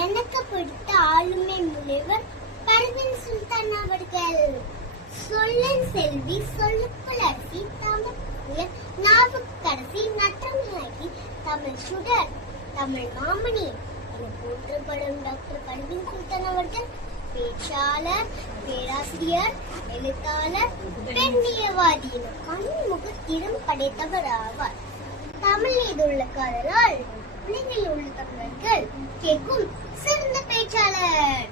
எனக்கு பிடித்த ஆளுமை முனைவர் பர்வீன் சுல்தான் அவர்கள். சொல்லன் செல்வி சொல்லுக்குள் அரிசி தமிழ் நாவுக்கரசி நற்றமிழகி தமிழ் சுடர் தமிழ் மாமணி. என போற்றப்படும் டாக்டர் பர்வீன் சுல்தான் அவர்கள் பேச்சாளர் பேராசிரியர் எழுத்தாளர் பெண்ணியவாதி என பன்முக திறம் படைத்தவர் ஆவார் தமிழ் மீது உள்ள காதலால் உலகில் உள்ள தமிழர்கள் கேட்கும் சிறந்த பேச்சாளர்.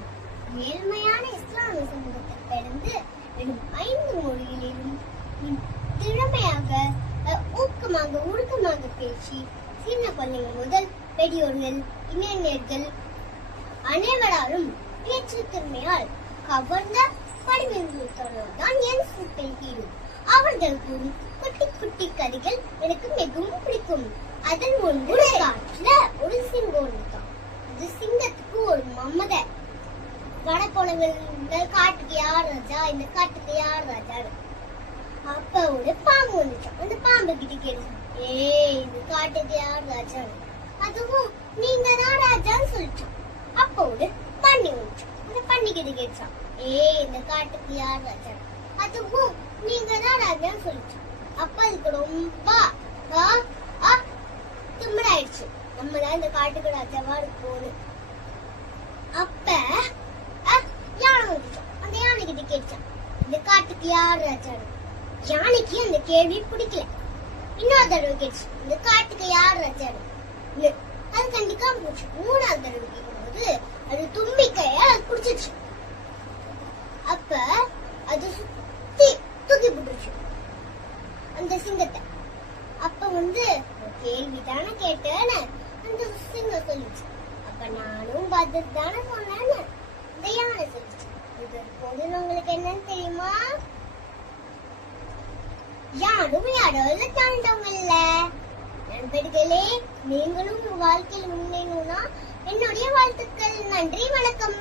நேர்மையான இஸ்லாமிய சமூகத்தை பிறந்து வெறும் ஐந்து மொழிகளிலும் திறமையாக ஊக்கமாக உருக்கமாக பேசி சின்ன குழந்தைகள் முதல் பெரியோர்கள் இளைஞர்கள் அனைவராலும் பேச்சு திறமையால் கவர்ந்த படிமைகள் தான் என் சிப்பில் அவர்கள் கூறும் குட்டி கதைகள் எனக்கு மிகவும் பிடிக்கும். அதில் ஒன்று காட்டுல ஒரு சிங்கம் ஒன்றுதான் அது சிங்கத்துக்கு ஒரு மம்மத. வடக்குழங்கள் காட்டுக்கு யார் ராஜா? இந்த காட்டுக்கு யார் ராஜா? அப்ப ஒரு பாம்பு வந்துச்சான் அந்த பாம்பு கிட்ட கேட்டு ஏய் இந்த காட்டுக்கு யார் ராஜா? அதுவும் நீங்க தான் ராஜான்னு சொல்லிச்சான் அப்ப ஒரு பண்ணி வந்துச்சான் அந்த பண்ணி கிட்ட கேட்டான் ஏய் இந்த காட்டுக்கு யார் ராஜா? அதுவும் நீங்க தான் ராஜான்னு சொல்லிச்சான் அப்ப ரொம்ப திமிராயிடுச்சு நம்ம தான் இந்த காட்டுக்கு ராஜாவா இருப்போம்னு அப்ப அஹ், யானை வந்துச்சான் அந்த யானை கிட்ட கேட்டான் இந்த காட்டுக்கு யார் ராஜா யானைக்கு அந்த கேள்வி பிடிக்கல இன்னொரு தடவை கேட்டுச்சு இந்த காட்டுக்கு யார் ராஜா அது கண்டிப்பா மூணாவது தடவை கேட்டு அது தும்பிக்கைய அது பிடிச்சிச்சு அப்ப அது சுத்தி தூக்கி போட்டுச்சு அந்த சிங்கத்தை அப்ப வந்து கேள்வி தானே கேட்டேன்னு அந்த சிங்க சொல்லிச்சு. அப்ப நானும் பதில் தானே சொன்னேன்னு இந்த யானை சொல்லிச்சு. இது போது உங்களுக்கு என்னன்னு தெரியுமா? யாரும் யாரோல தாழ்ந்தவங்க இல்ல. நண்பர்களே நீங்களும் வாழ்க்கையில் முன்னேறணும்னா என்னுடைய வாழ்த்துக்கள். நன்றி வணக்கம்.